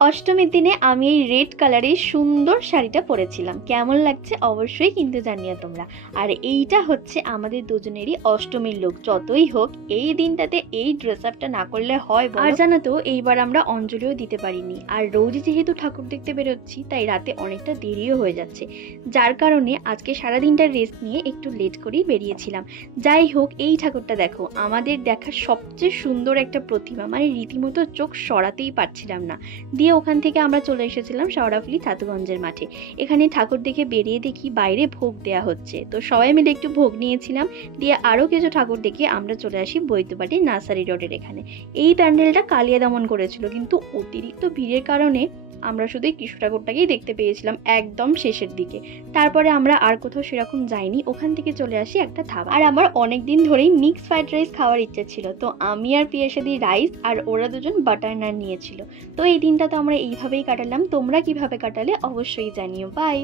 অষ্টমীর দিনে আমি এই রেড কালারের সুন্দর শাড়িটা পরেছিলাম। কেমন লাগছে অবশ্যই কিন্তু জানিও তোমরা। আর এইটা হচ্ছে আমাদের দুজনেরই অষ্টমীর লুক। যতই হোক এই দিনটাতে এই ড্রেস আপটা না করলে হয় বলো? আর জানো তো এইবার আমরা অঞ্জলিও দিতে পারিনি। আর রোজ যেহেতু ঠাকুর দেখতে বেরোচ্ছি তাই রাতে অনেকটা দেরিও হয়ে যাচ্ছে, যার কারণে আজকে সারাদিনটা রেস্ট নিয়ে একটু লেট করেই বেরিয়েছিলাম। যাই হোক, এই ঠাকুরটা দেখো, আমাদের দেখা সবচেয়ে সুন্দর একটা প্রতিমা, মানে রীতিমতো চোখ সরাতেই পারছিলাম না। দিয়ে ওখান থেকে আমরা চলে এসেছিলাম শেওড়াফুলি ঠাকুরগঞ্জের মাঠে। এখানে ঠাকুর দেখে বেরিয়ে দেখি বাইরে ভোগ দেয়া হচ্ছে, তো সবাই মিলে একটু ভোগ নিয়েছিলাম। দিয়ে আরও কিছু ঠাকুর দেখে আমরা চলে আসি বৈদ্যবাটি নার্সারি রোডের এখানে। এই প্যান্ডেলটা কালিয়া দমন করেছিল, কিন্তু অতিরিক্ত ভিড়ের কারণে আমরা শুধু কৃষ্ণ ঠাকুরটাকেই দেখতে পেয়েছিলাম একদম শেষের দিকে। তারপরে আমরা আর কোথাও সেরকম যাইনি, ওখান থেকে চলে আসি একটা ধাবা। আর আমার অনেক দিন ধরেই মিক্স ফ্রাইড রাইস খাওয়ার ইচ্ছে ছিল, তো আমি আর পিয়াসাদি রাইস আর ওরা দুজন বাটার নান নিয়েছিল। তো এই দিনটা তো আমরা এইভাবেই কাটালাম। তোমরা কিভাবে কাটালে অবশ্যই জানিও। বাই।